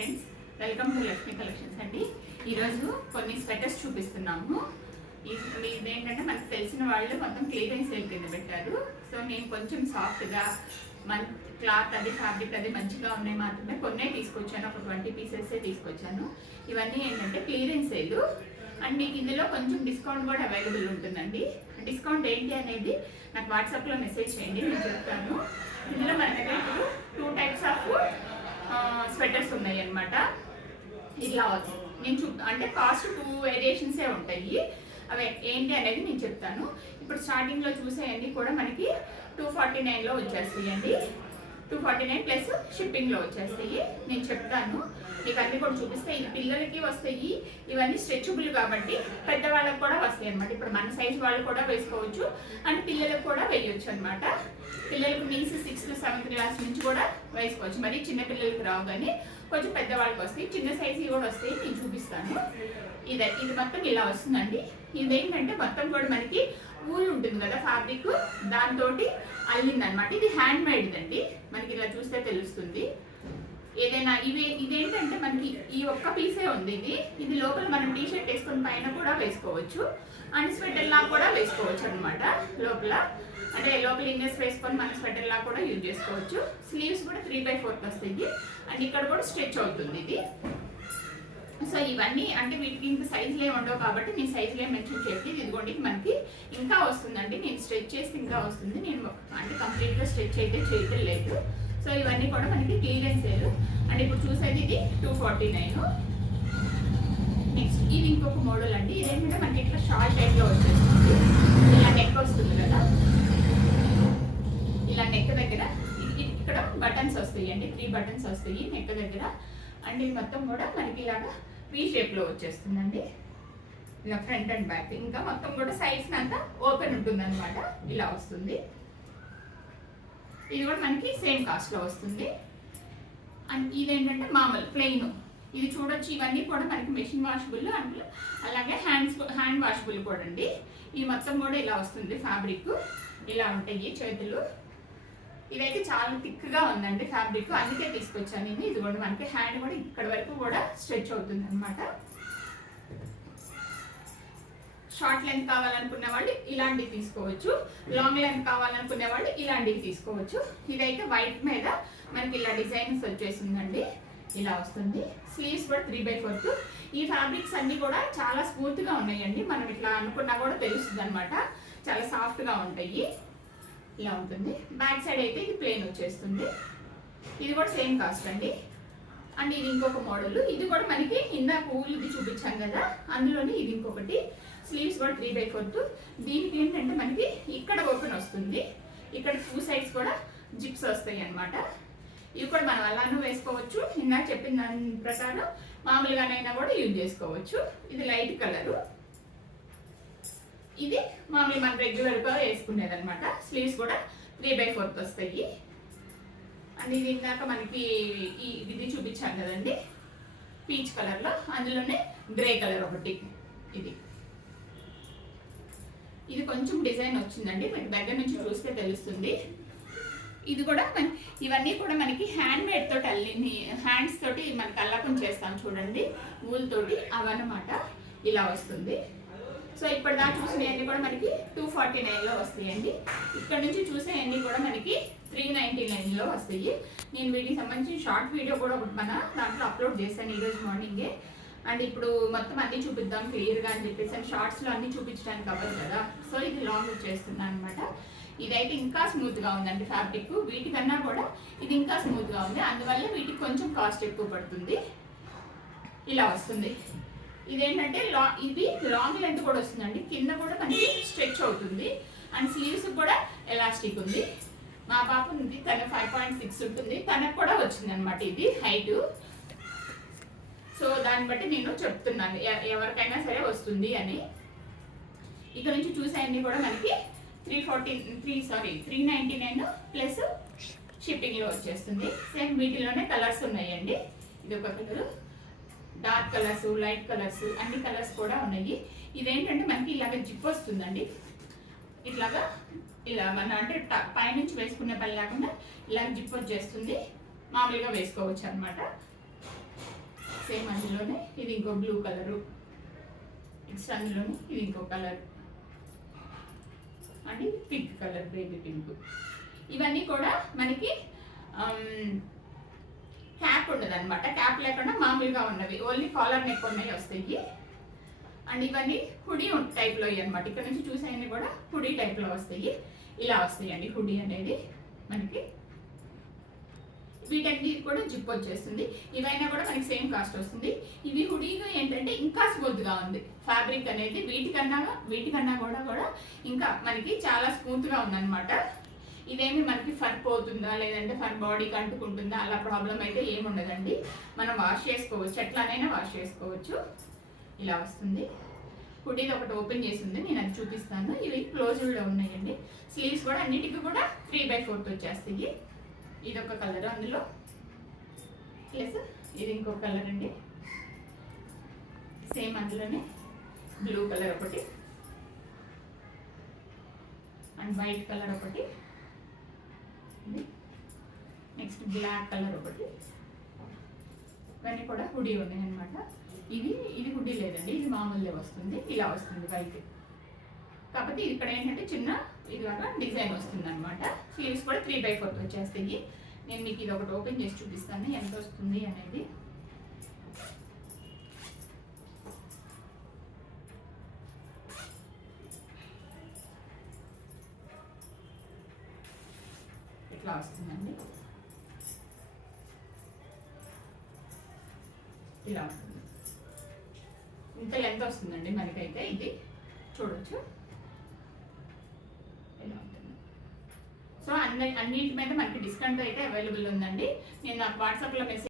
Friends welcome to Lakshmi collections అండి. ఈరోజు కొన్ని స్వెటర్స్ చూపిస్తున్నాము. ఇదేంటంటే మనకు తెలిసిన వాళ్ళు మొత్తం క్లియరెన్స్ సేల్ కింద పెట్టారు. సో నేను కొంచెం సాఫ్ట్గా మన్ క్లాత్ అది ఫ్యాబ్రిక్ అది మంచిగా ఉన్నాయి మాత్రమే కొన్నే తీసుకొచ్చాను. ఒక ట్వంటీ పీసెస్ తీసుకొచ్చాను. ఇవన్నీ ఏంటంటే క్లియరెన్స్ సేల్ అండ్ మీకు ఇందులో కొంచెం డిస్కౌంట్ కూడా అవైలబుల్ ఉంటుందండి. డిస్కౌంట్ ఏంటి అనేది నాకు వాట్సాప్లో మెసేజ్ చేయండి నేను చెప్తాను. ఇందులో మన దగ్గర టూ టైప్స్ ఆఫ్ స్వెటర్స్ ఉన్నాయి అన్నమాట ఇలా నేను చూ అంటే కాస్ట్ టూ వేరియేషన్సే ఉంటాయి. అవి ఏంటి అనేది నేను చెప్తాను. ఇప్పుడు స్టార్టింగ్లో చూసేయండి కూడా మనకి టూ ఫార్టీ నైన్లో వచ్చేస్తాయండి. టూ ఫార్టీ నైన్ ప్లస్ షిప్పింగ్లో వచ్చేస్తాయి. నేను చెప్తాను. మీకు అన్నీ కూడా చూపిస్తే. ఇది పిల్లలకి వస్తాయి. ఇవన్నీ స్ట్రెచబుల్ కాబట్టి పెద్దవాళ్ళకి కూడా వస్తాయి అనమాట ఇప్పుడు మన సైజ్ వాళ్ళు కూడా వేసుకోవచ్చు. అండ్ పిల్లలకు కూడా వేయొచ్చు అనమాట పిల్లలకు మీన్స్ సిక్స్త్ సెవెంత్ క్లాస్ నుంచి కూడా వేసుకోవచ్చు. మరి చిన్న పిల్లలకి రావు కానీ కొంచెం పెద్దవాళ్ళకి వస్తాయి. చిన్న సైజు కూడా వస్తాయి. నేను చూపిస్తాను. ఇది ఇది మొత్తం ఇలా వస్తుందండి. ఇదేంటంటే మొత్తం కూడా మనకి ఊరి ఉంటుంది కదా ఫ్యాబ్రిక్ దాంతో అల్లింది అనమాట ఇది హ్యాండ్ మేడ్ అండి మనకి ఇలా చూస్తే తెలుస్తుంది. ఏదైనా ఇవి ఇదేంటంటే మనకి ఈ ఒక్క పీసే ఉంది ఇది. ఇది లోపల మనం టీ షర్ట్ వేసుకొని పైన కూడా వేసుకోవచ్చు. అండ్ స్వెటర్ కూడా వేసుకోవచ్చు అనమాట లోపల. అంటే లోపల ఇంజెస్ వేసుకొని మనం స్వెటర్లా కూడా యూజ్ చేసుకోవచ్చు. స్లీవ్స్ కూడా త్రీ బై ఫోర్త్ వస్తుంది అండ్ ఇక్కడ కూడా స్ట్రెచ్ అవుతుంది ఇది. సో ఇవన్నీ అంటే వీటికి ఇంకా సైజులు ఏమి ఉండవు కాబట్టి నేను సైజులు ఏమి మెన్షన్ చేయలేదు ఇదిగోండి మనకి ఇంకా వస్తుందండి. నేను స్ట్రెచ్ చేస్తే ఇంకా వస్తుంది. నేను అంటే కంప్లీట్గా స్ట్రెచ్ అయితే చేయటం లేదు సో ఇవన్నీ కూడా మనకి క్లియరెన్స్ లేదు. అండ్ ఇప్పుడు చూసేది ఇది టూ ఫార్టీ నైన్ నెక్స్ట్ ఇది ఇంకొక మోడల్ అండి. ఇదేంటంటే మనకి ఇట్లా షార్ట్ టైప్లో వచ్చేస్తుంది. ఇలా నెక్ వస్తుంది కదా. ఇలా నెక్ దగ్గర ఇక్కడ బటన్స్ వస్తాయి అండి త్రీ బటన్స్ వస్తాయి నెక్ దగ్గర. అండ్ ఇది మొత్తం కూడా మనకి ఇలాగా వీ షేప్లో వచ్చేస్తుందండి. ఇలా ఫ్రంట్ అండ్ బ్యాక్ ఇంకా మొత్తం కూడా సైజ్ అంతా ఓపెన్ ఉంటుందనమాట ఇలా వస్తుంది. ఇది కూడా మనకి సేమ్ కాస్ట్లో వస్తుంది. అండ్ ఇదేంటంటే మామూలు ప్లెయిన్ ఇది చూడొచ్చు ఇవన్నీ కూడా మనకి మెషిన్ వాషబుల్ అండ్ అలాగే హ్యాండ్స్ హ్యాండ్ వాషబుల్ కూడా అండి. ఈ మొత్తం కూడా ఇలా వస్తుంది ఫ్యాబ్రిక్ ఇలా ఉంటాయి చేతులు. ఇదైతే చాలా థిక్గా ఉందండి ఫ్యాబ్రిక్ అందుకే తీసుకొచ్చాను నేను. ఇది కూడా మనకి హ్యాండ్ కూడా ఇక్కడ వరకు కూడా స్ట్రెచ్ అవుతుంది అనమాట షార్ట్ లెంత్ కావాలనుకునే వాళ్ళు ఇలాంటివి తీసుకోవచ్చు. లాంగ్ లెంత్ కావాలనుకునే వాళ్ళు ఇలాంటివి తీసుకోవచ్చు. ఇదైతే వైట్ మీద మనకి ఇలా డిజైన్స్ వచ్చేసిందండి. ఇలా వస్తుంది. స్లీవ్స్ కూడా త్రీ బై ఫోర్త్ ఈ ఫ్యాబ్రిక్స్ అన్నీ కూడా చాలా స్మూత్గా ఉన్నాయండి. మనం ఇట్లా అనుకున్నా కూడా తెలుస్తుంది అనమాట చాలా సాఫ్ట్గా ఉంటాయి. ఇలా ఉంటుంది. బ్యాక్ సైడ్ అయితే ఇది ప్లెయిన్ వచ్చేస్తుంది. ఇది కూడా సేమ్ కాస్ట్ అండి. అండ్ ఇది ఇంకొక మోడల్ ఇది కూడా మనకి ఇందాక ఊళ్ళు చూపించాం కదా. అందులోనే ఇది ఇంకొకటి. స్లీవ్స్ కూడా త్రీ బై ఫోర్త్ దీనికి ఏంటంటే మనకి ఇక్కడ ఓపెన్ వస్తుంది. ఇక్కడ టూ సైడ్స్ కూడా జిప్స్ వస్తాయి అన్నమాట. ఇవి కూడా మనం అలానూ వేసుకోవచ్చు. ఇందాక చెప్పిన దాని ప్రకారం మామూలుగానైనా కూడా యూజ్ చేసుకోవచ్చు. ఇది లైట్ కలరు ఇది మామూలు మనం రెగ్యులర్గా వేసుకునేది అనమాట స్లీవ్స్ కూడా త్రీ బై ఫోర్త్ వస్తాయి. అండ్ ఇది ఇందాక మనకి ఈ ఇది చూపించాను కదండి. పీచ్ కలర్లో అందులోనే గ్రే కలర్ ఒకటి. ఇది. ఇది కొంచెం డిజైన్ వచ్చిందండి. మీకు దగ్గర నుంచి చూస్తే తెలుస్తుంది. ఇది కూడా మన ఇవన్నీ కూడా మనకి హ్యాండ్ మేడ్ తోటి అల్లి హ్యాండ్స్ తోటి మనకి అల్లకం చేస్తాం చూడండి. ఊల్ తోటి అవన్నమాట. ఇలా వస్తుంది. సో ఇప్పటిదాకా చూసినవన్నీ కూడా మనకి టూ ఫార్టీ నైన్లో వస్తాయండి. ఇక్కడ నుంచి చూసేవన్నీ కూడా మనకి త్రీ నైంటీ నైన్లో వస్తాయి. నేను వీటికి సంబంధించి షార్ట్ వీడియో కూడా మన దాంట్లో అప్లోడ్ చేశాను ఈరోజు మార్నింగే అండ్ ఇప్పుడు మొత్తం అన్ని చూపిద్దాం క్లియర్గా అని చెప్పేసి అండ్ షార్ట్స్లో అన్ని చూపించడానికి అవ్వదు కదా. సో ఇది లాంగ్ వచ్చేస్తున్నాను అనమాట ఇదైతే ఇంకా స్మూత్గా ఉందండి ఫ్యాబ్రిక్ వీటికన్నా కూడా ఇది ఇంకా స్మూత్గా ఉంది. అందువల్ల వీటికి కొంచెం కాస్ట్ ఎక్కువ పడుతుంది. ఇలా వస్తుంది. ఇదేంటంటే లా ఇది లాంగ్ లెంత్ కూడా వస్తుందండి. కింద కూడా మనకి స్ట్రెచ్ అవుతుంది. అండ్ స్లీవ్స్ కూడా ఎలాస్టిక్ ఉంది. మా పాప ఉంది. తన ఫైవ్ పాయింట్ సిక్స్ ఉంటుంది. తనకు కూడా వచ్చింది అనమాట ఇది హైట్ సో దాన్ని బట్టి నేను చెప్తున్నాను. ఎవరికైనా సరే వస్తుంది అని. ఇక్కడ నుంచి చూసేయండి కూడా మనకి three forty three sorry three ninety nine plus షిప్పింగ్లో వచ్చేస్తుంది. సేమ్ వీటిలోనే కలర్స్ ఉన్నాయండి. ఇది ఒక colour dark colours light colours అన్ని కలర్స్ కూడా ఉన్నాయి. ఇదేంటంటే మనకి ఇలాగ జిప్ వస్తుందండి. ఇట్లాగా ఇలా మన అంటే ట- పైనుంచి వేసుకునే పని లేకుండా ఇలా జిప్ వచ్చేస్తుంది. మామూలుగా వేసుకోవచ్చు అనమాట సేమ్ అందులోనే ఇది ఇంకో బ్లూ కలరు. నెక్స్ట్ అందులోనే ఇది ఇంకో colour. And pink colour baby pink. ఇవన్నీ కూడా మనకి um, క్యాప్ ఉండదు అనమాట క్యాప్ లేకుండా మామూలుగా ఉన్నవి ఓన్లీ కాలర్ నెక్ ఉన్నాయి వస్తాయి. అండ్ ఇవన్నీ హుడీ టైప్లో అనమాట ఇక్కడ నుంచి చూసేవన్నీ కూడా హుడీ టైప్లో వస్తాయి. ఇలా వస్తాయి అండి హుడీ అనేది మనకి వీటన్నిటి కూడా జిప్ వచ్చేస్తుంది. ఇవైనా కూడా మనకి సేమ్ కాస్ట్ వస్తుంది. ఇవి హుడీగా ఏంటంటే ఇంకా స్మూత్గా ఉంది. ఫ్యాబ్రిక్ అనేది వీటికన్నా వీటికన్నా కూడా కూడా ఇంకా మనకి చాలా స్మూత్గా ఉందన్నమాట. ఇదేమి మనకి ఫర్ పోతుందా లేదంటే ఫర్ బాడీకి అంటుకుంటుందా అలా ప్రాబ్లం అయితే ఏమి ఉండదండి. మనం వాష్ చేసుకోవచ్చు ఎట్లానైనా వాష్ చేసుకోవచ్చు. ఇలా వస్తుంది. హుడీది ఒకటి ఓపెన్ చేసి ఉంది నేను అది చూపిస్తాను. ఇవి క్లోజ్డ్లో ఉన్నాయండి. స్లీవ్స్ కూడా అన్నిటికీ కూడా త్రీ బై ఫోర్త్ వచ్చేస్తాయి. ఇది ఒక కలర్ అందులో. ప్లస్ ఇది ఇంకో కలర్ అండి. సేమ్ అందులోనే. బ్లూ కలర్ ఒకటి. అండ్ వైట్ కలర్ ఒకటి. నెక్స్ట్ బ్లాక్ కలర్ ఒకటి. ఇవన్నీ కూడా హుడీ ఉన్నాయి అనమాట ఇది ఇది హుడీ లేదండి. ఇది మామూలుగా వస్తుంది. ఇలా వస్తుంది వైట్ కాకపోతే ఇక్కడ ఏంటంటే చిన్న ఇదిలాగా డిజైన్ వస్తుంది అనమాట స్లీవ్స్ కూడా త్రీ బై ఫోర్త్ వచ్చేస్తాయి. నేను మీకు ఇది ఒకటి ఓపెన్ చేసి చూపిస్తాను. ఎంత వస్తుంది అనేది. ఇట్లా వస్తుందండి? ఇలా ఉంటుంది. ఇంత లెంత్ వస్తుందండి మనకైతే. ఇది చూడొచ్చు ఇలా ఉంటుంది సో అన్ని అన్నిటి మీద మనకి డిస్కౌంట్ అయితే అవైలబుల్ ఉందండి. నేను నాకు వాట్సాప్లో మెసేజ్